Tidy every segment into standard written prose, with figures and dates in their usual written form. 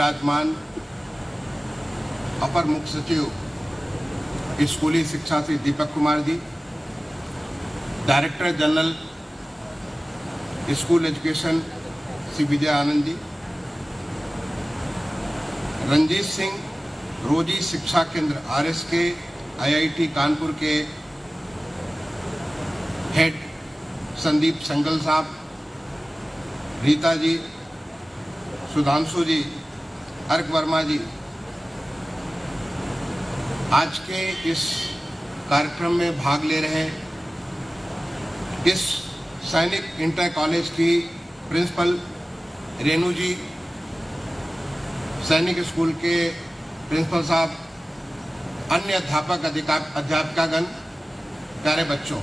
विराजमान अपर मुख्य सचिव स्कूली शिक्षा Shri Deepak Kumar ji, director general school education Shri Vijay Anand ji, Ranjit Singh रोजी शिक्षा केंद्र RSK IIT कानपुर के हेड संदीप संगल साहब, रीता जी, सुधांशु जी, अर्क वर्मा जी, आज के इस कार्यक्रम में भाग ले रहे इस सैनिक इंटर कॉलेज की प्रिंसिपल रेणु जी, सैनिक स्कूल के प्रिंसिपल साहब, अन्य अध्यापक अध्यापिकागण, प्यारे बच्चों,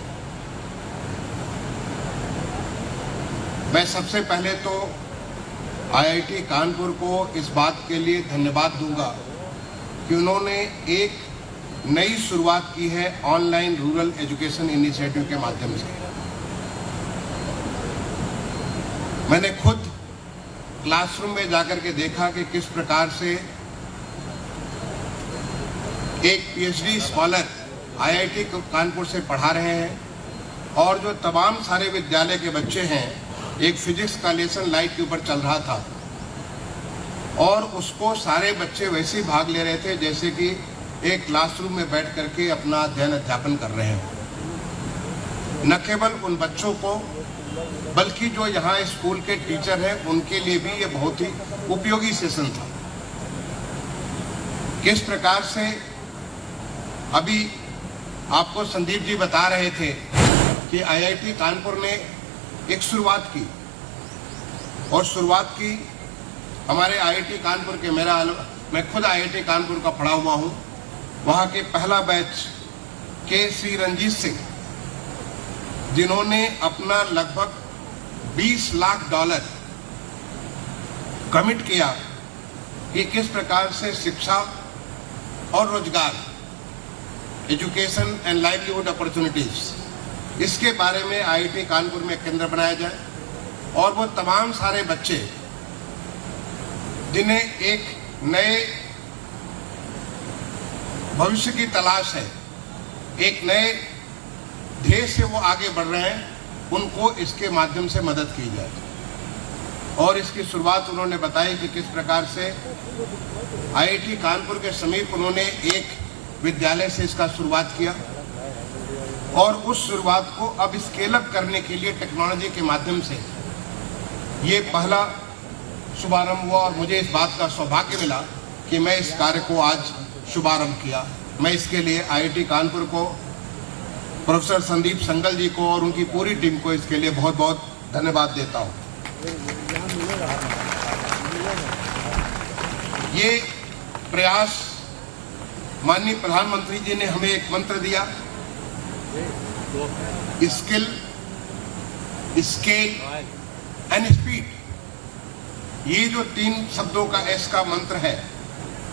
मैं सबसे पहले तो IIT कानपुर को इस बात के लिए धन्यवाद दूंगा कि उन्होंने एक नई शुरुआत की है ऑनलाइन रूरल एजुकेशन इनिशिएटिव के माध्यम से। मैंने खुद क्लासरूम में जाकर के देखा कि किस प्रकार से एक PhD स्कॉलर IIT कानपुर से पढ़ा रहे हैं और जो तमाम सारे विद्यालय के बच्चे हैं, एक फिजिक्स का लेसन लाइट के ऊपर चल रहा था और उसको सारे बच्चे वैसे ही भाग ले रहे थे जैसे कि एक क्लासरूम में बैठ करके अपना अध्ययन अध्यापन कर रहे हैं। न केवल उन बच्चों को बल्कि जो यहाँ स्कूल के टीचर हैं उनके लिए भी ये बहुत ही उपयोगी सेशन था। किस प्रकार से अभी आपको संदीप जी बता रहे थे कि IIT कानपुर ने एक शुरुआत की और शुरुआत की हमारे IIT कानपुर के मैं खुद IIT कानपुर का पढ़ा हुआ हूँ। वहाँ के पहला बैच के श्री रंजीत सिंह, जिन्होंने अपना लगभग $20 लाख कमिट किया कि किस प्रकार से शिक्षा और रोजगार, एजुकेशन एंड लाइवलीहुड अपॉर्चुनिटीज, इसके बारे में IIT कानपुर में केंद्र बनाया जाए और वो तमाम सारे बच्चे जिन्हें एक नए भविष्य की तलाश है, एक नए ध्येय से वो आगे बढ़ रहे हैं, उनको इसके माध्यम से मदद की जाए। और इसकी शुरुआत उन्होंने बताई कि किस प्रकार से IIT कानपुर के समीप उन्होंने एक विद्यालय से इसका शुरुआत किया और उस शुरुआत को अब स्केल अप करने के लिए टेक्नोलॉजी के माध्यम से ये पहला शुभारंभ हुआ और मुझे इस बात का सौभाग्य मिला कि मैं इस कार्य को आज शुभारंभ किया। मैं इसके लिए IIT कानपुर को, प्रोफेसर संदीप संगल जी को और उनकी पूरी टीम को इसके लिए बहुत बहुत धन्यवाद देता हूँ। ये प्रयास माननीय प्रधानमंत्री जी ने हमें एक मंत्र दिया, स्किल, स्केल एंड स्पीड। ये जो 3 शब्दों का S का मंत्र है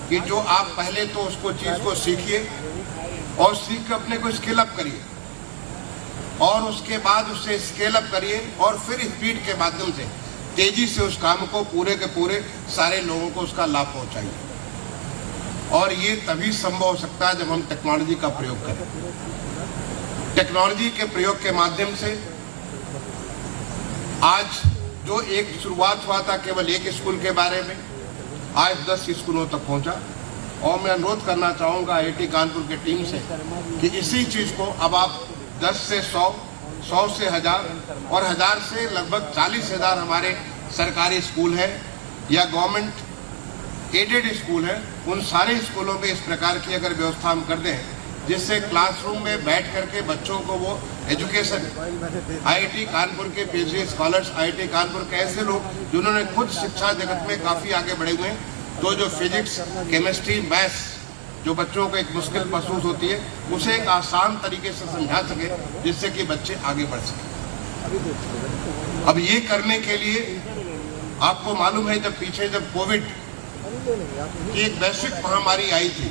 कि जो आप पहले तो उसको चीज को सीखिए और सीख कर अपने को स्केल अप करिए और उसके बाद उससे स्केल अप करिए और फिर स्पीड के माध्यम से तेजी से उस काम को पूरे के पूरे सारे लोगों को उसका लाभ पहुंचाइए। और ये तभी संभव हो सकता है जब हम टेक्नोलॉजी का प्रयोग करें। टेक्नोलॉजी के प्रयोग के माध्यम से आज जो एक शुरुआत हुआ था केवल एक स्कूल के बारे में, आज 10 स्कूलों तक पहुंचा। और मैं अनुरोध करना चाहूँगा IIT कानपुर की टीम से कि इसी चीज़ को अब आप 10 से 100, 100 से 1000 और 1000 से लगभग 40,000 हमारे सरकारी स्कूल हैं या गवर्नमेंट एडेड स्कूल हैं, उन सारे स्कूलों में इस प्रकार की अगर व्यवस्था हम कर दें जिससे क्लासरूम में बैठ करके बच्चों को वो एजुकेशन, IIT कानपुर के PhD स्कॉलर्स, IIT कानपुर के ऐसे लोग जिन्होंने खुद शिक्षा जगत में काफ़ी आगे बढ़े हुए हैं, तो जो फिजिक्स, केमिस्ट्री, मैथ्स जो बच्चों को एक मुश्किल महसूस होती है उसे एक आसान तरीके से समझा सके जिससे कि बच्चे आगे बढ़ सकें। अब ये करने के लिए आपको मालूम है जब कोविड की एक वैश्विक महामारी आई थी,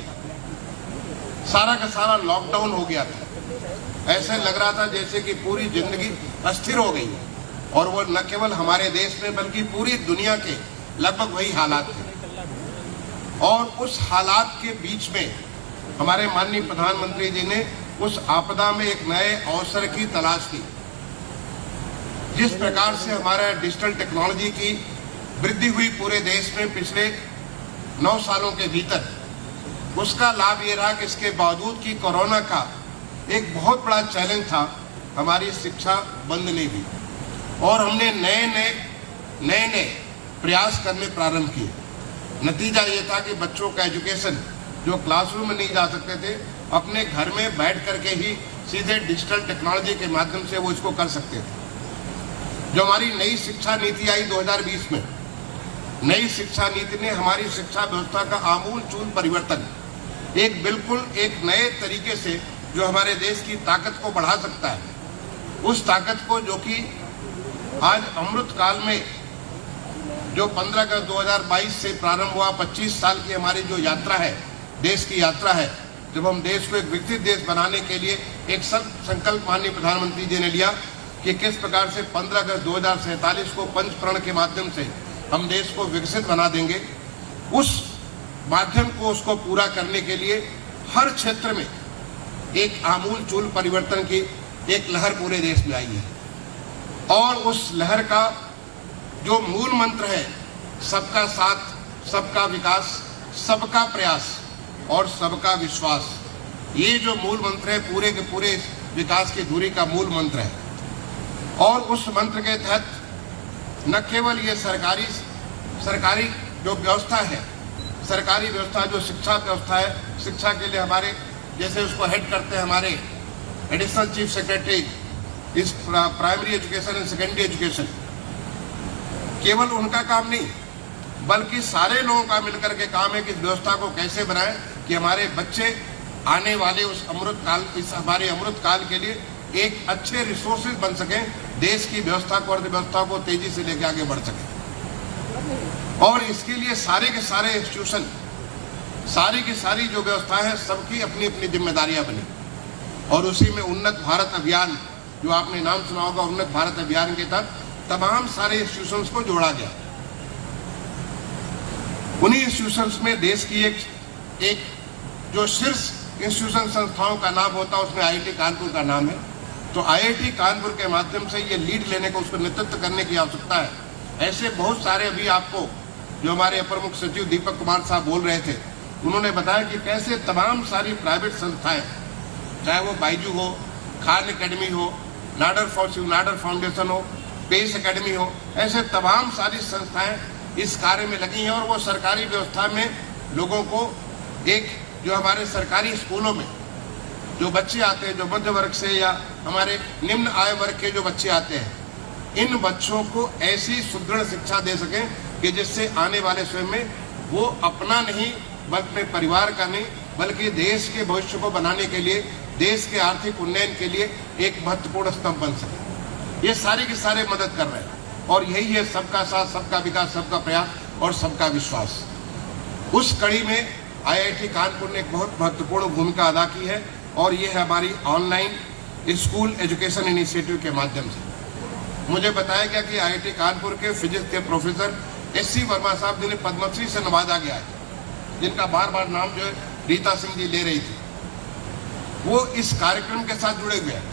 सारा का सारा लॉकडाउन हो गया था। ऐसे लग रहा था जैसे कि पूरी जिंदगी अस्थिर हो गई और वो न केवल हमारे देश में बल्कि पूरी दुनिया के लगभग वही हालात थे। और उस हालात के बीच में हमारे माननीय प्रधानमंत्री जी ने उस आपदा में एक नए अवसर की तलाश की। जिस प्रकार से हमारा डिजिटल टेक्नोलॉजी की वृद्धि हुई पूरे देश में पिछले 9 सालों के भीतर, उसका लाभ ये रहा कि इसके बावजूद कि कोरोना का एक बहुत बड़ा चैलेंज था, हमारी शिक्षा बंद नहीं हुई और हमने नए प्रयास करने प्रारंभ किए। नतीजा ये था कि बच्चों का एजुकेशन जो क्लासरूम में नहीं जा सकते थे, अपने घर में बैठ करके ही सीधे डिजिटल टेक्नोलॉजी के माध्यम से वो इसको कर सकते थे। जो हमारी नई शिक्षा नीति आई 2020 में, नई शिक्षा नीति ने हमारी शिक्षा व्यवस्था का आमूल-चूल परिवर्तन, बिल्कुल एक नए तरीके से जो हमारे देश की ताकत को बढ़ा सकता है, उस ताकत को जो कि आज अमृत काल में जो 15 अगस्त 2022 से प्रारंभ हुआ, 25 साल की हमारी जो यात्रा है, देश की यात्रा है, जब हम देश को एक विकसित देश बनाने के लिए एक संकल्प माननीय प्रधानमंत्री जी ने लिया कि किस प्रकार से 15 अगस्त 2047 को पंचप्रण के माध्यम से हम देश को विकसित बना देंगे। उस माध्यम को उसको पूरा करने के लिए हर क्षेत्र में एक आमूल-चूल परिवर्तन की एक लहर पूरे देश में आई है और उस लहर का जो मूल मंत्र है, सबका साथ, सबका विकास, सबका प्रयास और सबका विश्वास, ये जो मूल मंत्र है पूरे के पूरे विकास की धुरी का मूल मंत्र है। और उस मंत्र के तहत न केवल ये सरकारी जो व्यवस्था है, सरकारी व्यवस्था जो शिक्षा व्यवस्था है, शिक्षा के लिए हमारे जैसे उसको हेड करते हैं हमारे एडिशनल चीफ सेक्रेटरी इस primary education and secondary education, केवल उनका काम नहीं बल्कि सारे लोगों का मिलकर के काम है कि इस व्यवस्था को कैसे बनाएं कि हमारे बच्चे आने वाले उस अमृत काल, इस हमारे अमृत काल के लिए एक अच्छे रिसोर्सेज बन सकें, देश की व्यवस्था को, अर्थव्यवस्था को तेजी से लेकर आगे बढ़ सके। और इसके लिए सारे के सारे इंस्टीट्यूशन, सारी की सारी जो व्यवस्था है, सबकी अपनी अपनी जिम्मेदारियां बनी और उसी में उन्नत भारत अभियान, जो आपने नाम सुना होगा, उन्नत भारत अभियान के तहत तमाम सारे इंस्टीट्यूशंस को जोड़ा गया। उन्हीं इंस्टीट्यूशंस में देश की एक जो शीर्ष इंस्टीट्यूशन संस्थाओं का नाम होता है, उसमें आईआईटी कानपुर का नाम है। तो आईआईटी कानपुर के माध्यम से ये लीड लेने को, उसको नेतृत्व करने की आवश्यकता है। ऐसे बहुत सारे अभी आपको जो हमारे अपर मुख्य सचिव दीपक कुमार साहब बोल रहे थे, उन्होंने बताया कि कैसे तमाम सारी प्राइवेट संस्थाएं, चाहे वो बाइजू हो, खान एकेडमी हो, नाडर फाउंडेशन हो, पेस एकेडमी हो, ऐसे तमाम सारी संस्थाएं इस कार्य में लगी हैं और वो सरकारी व्यवस्था में लोगों को एक जो हमारे सरकारी स्कूलों में जो बच्चे आते हैं, जो मध्य वर्ग से या हमारे निम्न आय वर्ग के जो बच्चे आते हैं, इन बच्चों को ऐसी सुदृढ़ शिक्षा दे सकें कि जिससे आने वाले समय में वो अपना नहीं बल्कि अपने परिवार का नहीं बल्कि देश के भविष्य को बनाने के लिए, देश के आर्थिक उन्नयन के लिए एक महत्वपूर्ण स्तंभ बन सके। ये सारे के सारे मदद कर रहे हैं और यही है सबका साथ, सबका विकास, सबका प्रयास और सबका विश्वास। उस कड़ी में आईआईटी कानपुर ने एक बहुत महत्वपूर्ण भूमिका अदा की है और ये है हमारी ऑनलाइन स्कूल एजुकेशन इनिशिएटिव के माध्यम से। मुझे बताया गया कि आईआईटी कानपुर के फिजिक्स के प्रोफेसर एस.सी. वर्मा साहब, जिन्हें पद्मश्री से नवाजा गया है, जिनका बार बार नाम जो है रीता सिंह जी ले रही थी, वो इस कार्यक्रम के साथ जुड़े हुए हैं।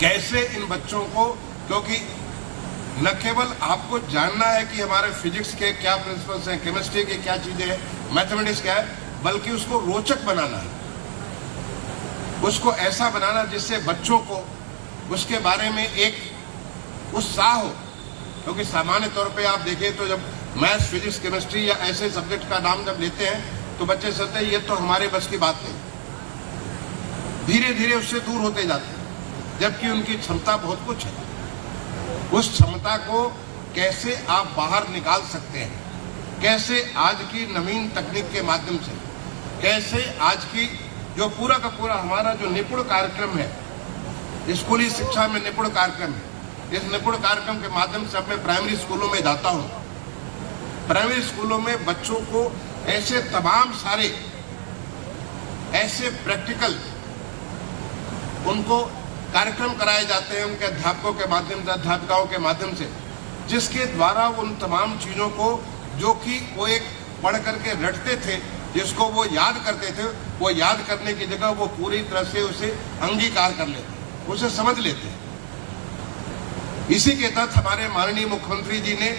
कैसे इन बच्चों को, क्योंकि न केवल आपको जानना है कि हमारे फिजिक्स के क्या प्रिंसिपल्स हैं, केमिस्ट्री के क्या चीजें हैं, मैथमेटिक्स क्या है, बल्कि उसको रोचक बनाना है, उसको ऐसा बनाना जिससे बच्चों को उसके बारे में एक उत्साह हो। क्योंकि सामान्य तौर पे आप देखें तो जब मैथ्स, फिजिक्स, केमिस्ट्री या ऐसे सब्जेक्ट का नाम जब लेते हैं तो बच्चे सोचते हैं ये तो हमारे बस की बात नहीं, धीरे धीरे उससे दूर होते जाते हैं, जबकि उनकी क्षमता बहुत कुछ है। उस क्षमता को कैसे आप बाहर निकाल सकते हैं, कैसे आज की नवीन तकनीक के माध्यम से, कैसे आज की जो पूरा का पूरा हमारा जो निपुण कार्यक्रम है, स्कूली शिक्षा में निपुण कार्यक्रम है, इस निपुण कार्यक्रम के माध्यम से मैं प्राइमरी स्कूलों में जाता हूँ। प्राइमरी स्कूलों में बच्चों को ऐसे तमाम सारे ऐसे प्रैक्टिकल उनको कार्यक्रम कराए जाते हैं उनके अध्यापकों के माध्यम से, अध्यापिकाओं के माध्यम से, जिसके द्वारा उन तमाम चीज़ों को जो कि वो एक पढ़ करके रटते थे, जिसको वो याद करते थे, वो याद करने की जगह वो पूरी तरह से उसे अंगीकार कर लेते, उसे समझ लेते। इसी के तहत हमारे माननीय मुख्यमंत्री जी ने,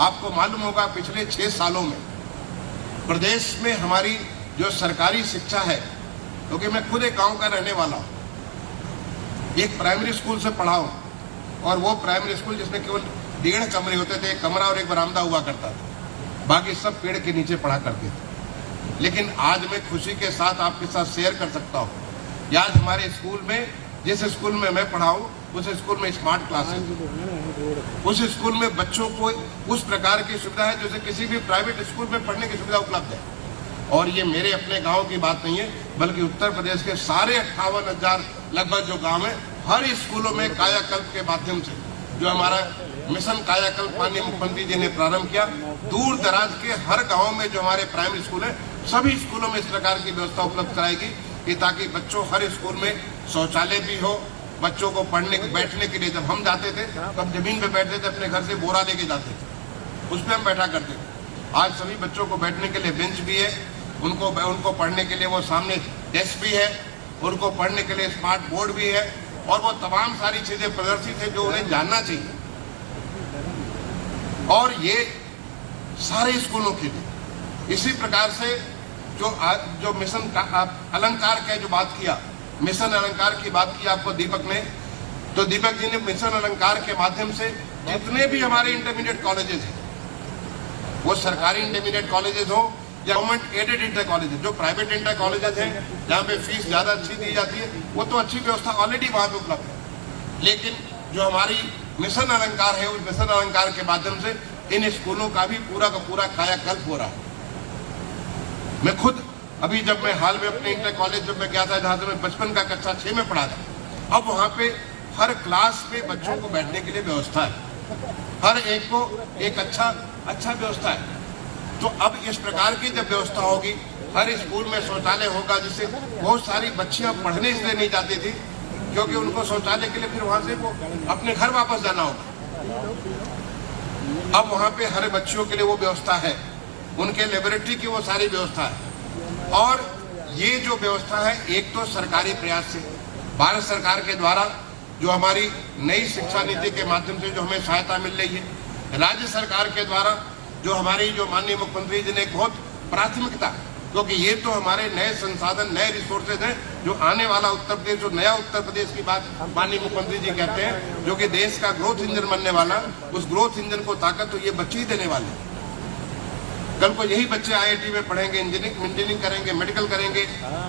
आपको मालूम होगा, पिछले 6 सालों में प्रदेश में हमारी जो सरकारी शिक्षा है, क्योंकि मैं खुद एक गांव का रहने वाला हूँ, एक प्राइमरी स्कूल से पढ़ा हूँ, और वो प्राइमरी स्कूल जिसमें केवल 1.5 कमरे होते थे, एक कमरा और एक बरामदा हुआ करता था, बाकी सब पेड़ के नीचे पढ़ा करते थे। लेकिन आज मैं खुशी के साथ आपके साथ शेयर कर सकता हूँ, आज हमारे स्कूल में, जिस स्कूल में मैं पढ़ा हूँ, उस स्कूल में स्मार्ट क्लास है, उस स्कूल में बच्चों को उस प्रकार की सुविधा है जैसे किसी भी प्राइवेट स्कूल में पढ़ने की सुविधा उपलब्ध है। और ये मेरे अपने गांव की बात नहीं है, बल्कि उत्तर प्रदेश के सारे 58,000 लगभग जो गांव है, हर स्कूलों में कायाकल्प के माध्यम से, जो हमारा मिशन कायाकल्प माननीय मुख्यमंत्री जी ने प्रारंभ किया, दूर दराज के हर गाँव में जो हमारे प्राइमरी स्कूल है, सभी स्कूलों में इस प्रकार की व्यवस्था उपलब्ध कराएगी कि ताकि बच्चों, हर स्कूल में शौचालय भी हो, बच्चों को पढ़ने बैठने के लिए, जब हम जाते थे तब जमीन पे बैठते थे, अपने घर से बोरा लेके जाते थे, उस पर हम बैठा करते थे। आज सभी बच्चों को बैठने के लिए बेंच भी है, उनको पढ़ने के लिए वो सामने डेस्क भी है, उनको पढ़ने के लिए स्मार्ट बोर्ड भी है, और वो तमाम सारी चीजें प्रदर्शित है जो उन्हें जानना चाहिए। और ये सारे स्कूलों के लिए इसी प्रकार से जो मिशन अलंकार का जो बात किया, मिशन अलंकार की बात की आपको दीपक ने, तो दीपक जी ने मिशन अलंकार के माध्यम से जितने भी हमारे इंटरमीडिएट कॉलेजेस हैं, वो सरकारी इंटरमीडिएट कॉलेजेस हो या गवर्नमेंट एडेड इंटर कॉलेजेस, जो प्राइवेट इंटर कॉलेजेस हैं जहाँ पे फीस ज्यादा अच्छी दी जाती है, वो तो अच्छी व्यवस्था ऑलरेडी वहाँ पे उपलब्ध है। लेकिन जो हमारी मिशन अलंकार है, उस मिशन अलंकार के माध्यम से इन स्कूलों का भी पूरा का पूरा कायाकल्प हो रहा है। मैं खुद अभी जब मैं हाल में अपने इंटर कॉलेज जब मैं गया था, जहाँ से मैं बचपन का कक्षा 6 में पढ़ा था, अब वहाँ पे हर क्लास में बच्चों को बैठने के लिए व्यवस्था है, हर एक को एक अच्छा व्यवस्था है। तो अब इस प्रकार की जब व्यवस्था होगी, हर स्कूल में शौचालय होगा, जिससे बहुत सारी बच्चियां पढ़ने इसलिए नहीं जाती थी क्योंकि उनको शौचालय के लिए फिर वहां से वो अपने घर वापस जाना होगा। अब वहां पे हर बच्चियों के लिए वो व्यवस्था है, उनके लेबोरेटरी की वो सारी व्यवस्था है। और ये जो व्यवस्था है, एक तो सरकारी प्रयास से, भारत सरकार के द्वारा जो हमारी नई शिक्षा नीति के माध्यम से जो हमें सहायता मिल रही है, राज्य सरकार के द्वारा जो हमारी जो माननीय मुख्यमंत्री जी ने एक बहुत प्राथमिकता, क्योंकि ये तो हमारे नए संसाधन, नए रिसोर्सेज हैं, जो आने वाला उत्तर प्रदेश, जो नया उत्तर प्रदेश की बात माननीय मुख्यमंत्री जी कहते हैं, जो कि देश का ग्रोथ इंजन बनने वाला, उस ग्रोथ इंजन को ताकत तो ये बच्चे ही देने वाले। कल को यही बच्चे IIT में पढ़ेंगे, इंजीनियरिंग करेंगे, मेडिकल करेंगे,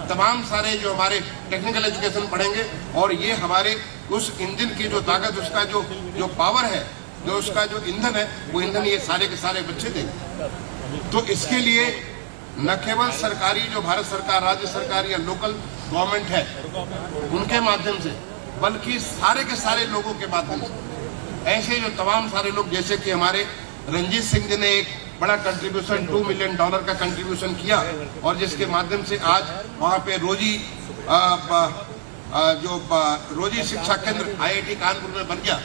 तमाम सारे जो हमारे टेक्निकल एजुकेशन पढ़ेंगे, और ये हमारे उस इंजन की जो ताकत, उसका जो पावर है, जो उसका जो ईंधन है, वो ईंधन ये सारे के सारे बच्चे देंगे। तो इसके लिए न केवल सरकारी जो भारत सरकार, राज्य सरकार या लोकल गवर्नमेंट है, उनके माध्यम से, बल्कि सारे के सारे लोगों के माध्यम से, ऐसे जो तमाम सारे लोग, जैसे कि हमारे रंजीत सिंह जी ने एक बड़ा कंट्रीब्यूशन $2 मिलियन का कंट्रीब्यूशन किया, और जिसके माध्यम से आज वहाँ पे रोजी शिक्षा केंद्र IIT कानपुर में बन गया।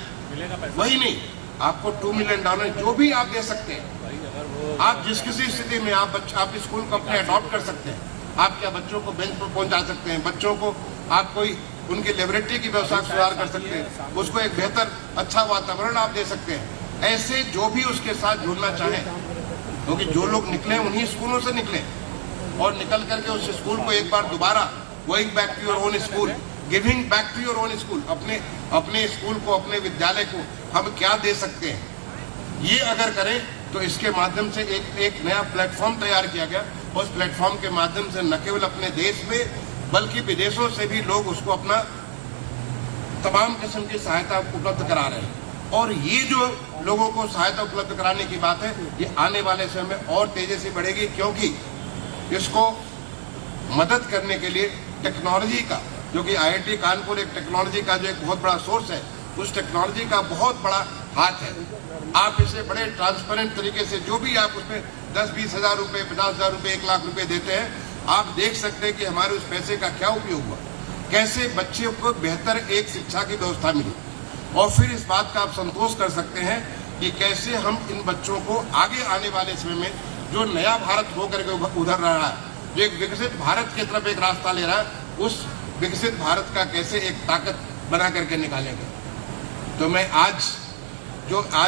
वही नहीं, आपको $2 मिलियन जो भी आप दे सकते हैं, आप जिस किसी स्थिति में आप स्कूल को अपने अडॉप्ट कर सकते हैं, आप क्या बच्चों को बेंच पर पहुंचा सकते हैं, बच्चों को आप कोई उनकी लेबोरेटरी की व्यवस्था सुधार कर सकते हैं, उसको एक बेहतर अच्छा वातावरण आप दे सकते हैं। ऐसे जो भी उसके साथ जुड़ना चाहे, क्योंकि जो लोग निकले उन्हीं स्कूलों से निकले, और निकल करके उस स्कूल को एक बार दोबारा going back to your own school, giving back to your own school, अपने स्कूल को, अपने विद्यालय को हम क्या दे सकते हैं, ये अगर करें तो इसके माध्यम से एक नया प्लेटफॉर्म तैयार किया गया। उस प्लेटफॉर्म के माध्यम से न केवल अपने देश में बल्कि विदेशों से भी लोग उसको अपना तमाम किस्म की सहायता उपलब्ध करा रहे हैं। और ये जो लोगों को सहायता उपलब्ध कराने की बात है, ये आने वाले समय में और तेजी से बढ़ेगी, क्योंकि इसको मदद करने के लिए टेक्नोलॉजी का, जो कि IIT कानपुर एक टेक्नोलॉजी का जो एक बहुत बड़ा सोर्स है, उस टेक्नोलॉजी का बहुत बड़ा हाथ है। आप इसे बड़े ट्रांसपेरेंट तरीके से, जो भी आप उसमें 10-20 हज़ार रुपये, 50 हज़ार रुपये, 1 लाख रुपये देते हैं, आप देख सकते हैं कि हमारे उस पैसे का क्या उपयोग हुआ, कैसे बच्चे को बेहतर एक शिक्षा की व्यवस्था मिली। और फिर इस बात का आप संतोष कर सकते हैं कि कैसे हम इन बच्चों को आगे आने वाले समय में जो नया भारत होकर के उधर रहा है, जो एक विकसित भारत की तरफ एक रास्ता ले रहा है, उस विकसित भारत का कैसे एक ताकत बना करके निकालेंगे। तो मैं आज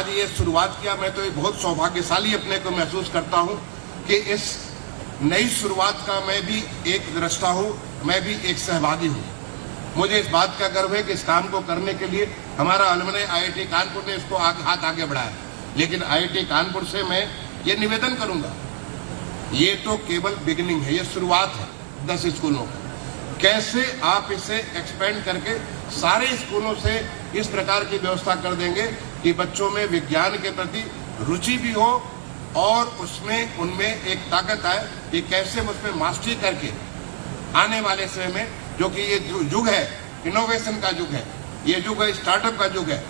ये शुरुआत किया, मैं तो ये बहुत सौभाग्यशाली अपने को महसूस करता हूँ कि इस नई शुरुआत का मैं भी एक दृष्टा हूँ, मैं भी एक सहभागी हूँ। मुझे इस बात का गर्व है कि इस काम को करने के लिए हमारा अलमने IIT कानपुर ने इसको हाथ आगे बढ़ाया। लेकिन IIT कानपुर से मैं ये निवेदन करूंगा, ये तो केवल बिगिनिंग है, ये शुरुआत है 10 स्कूलों की। कैसे आप इसे एक्सपेंड करके सारे स्कूलों से इस प्रकार की व्यवस्था कर देंगे कि बच्चों में विज्ञान के प्रति रुचि भी हो और उसमें उनमें एक ताकत आए कि कैसे उसमें मास्टरी करके आने वाले समय में, जो कि ये युग है इनोवेशन का युग है, ये युग है स्टार्टअप का युग है,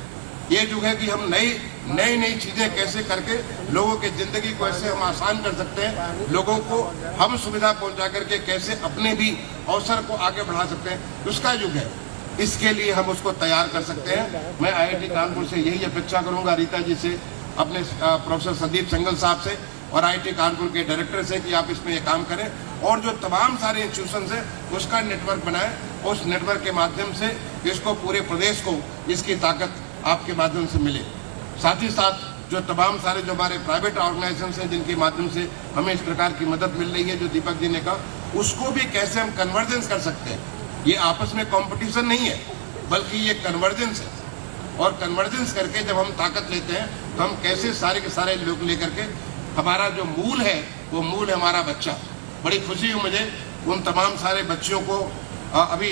ये युग है कि हम नई चीजें कैसे करके लोगों की जिंदगी को ऐसे हम आसान कर सकते हैं, लोगों को हम सुविधा पहुंचा करके कैसे अपने भी अवसर को आगे बढ़ा सकते हैं, उसका युग है। इसके लिए हम उसको तैयार कर सकते हैं। मैं IIT कानपुर से यही अपेक्षा करूंगा, रीता जी से, अपने प्रोफेसर संदीप संगल साहब से और IIT कानपुर के डायरेक्टर से कि आप इसमें ये काम करें और जो तमाम सारे इंस्टीट्यूशन है उसका नेटवर्क बनाएं, उस नेटवर्क के माध्यम से इसको पूरे प्रदेश को इसकी ताकत आपके माध्यम से मिले। साथ ही साथ जो तमाम सारे जो हमारे प्राइवेट ऑर्गेनाइजेशन हैं जिनके माध्यम से हमें इस प्रकार की मदद मिल रही है, जो दीपक जी ने कहा, उसको भी कैसे हम कन्वर्जेंस कर सकते हैं। ये आपस में कंपटीशन नहीं है, बल्कि ये कन्वर्जेंस है। और कन्वर्जेंस करके जब हम ताकत लेते हैं तो हम कैसे सारे के सारे लोग लेकर के, हमारा जो मूल है वो मूल है हमारा बच्चा। बड़ी खुशी हुई मुझे उन तमाम सारे बच्चों को अभी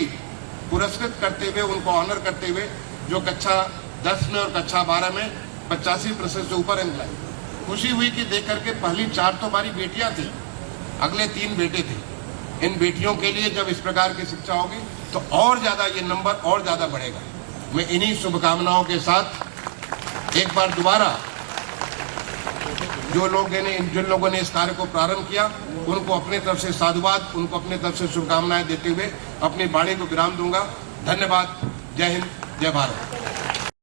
पुरस्कृत करते हुए, उनको ऑनर करते हुए, जो कक्षा 10 में और कक्षा 12 में 85% से ऊपर अंक लाए। खुशी हुई कि देख करके पहली 4 तो हमारी बेटियां थी, अगले 3 बेटे थे। इन बेटियों के लिए जब इस प्रकार की शिक्षा होगी तो और ज्यादा ये नंबर और ज्यादा बढ़ेगा। मैं इन्हीं शुभकामनाओं के साथ एक बार दोबारा जिन लोगों ने इस कार्य को प्रारंभ किया उनको अपनी तरफ से साधुवाद, उनको अपनी तरफ से शुभकामनाएं देते हुए अपनी वाणी को विराम दूंगा। धन्यवाद। जय हिंद, जय भारत।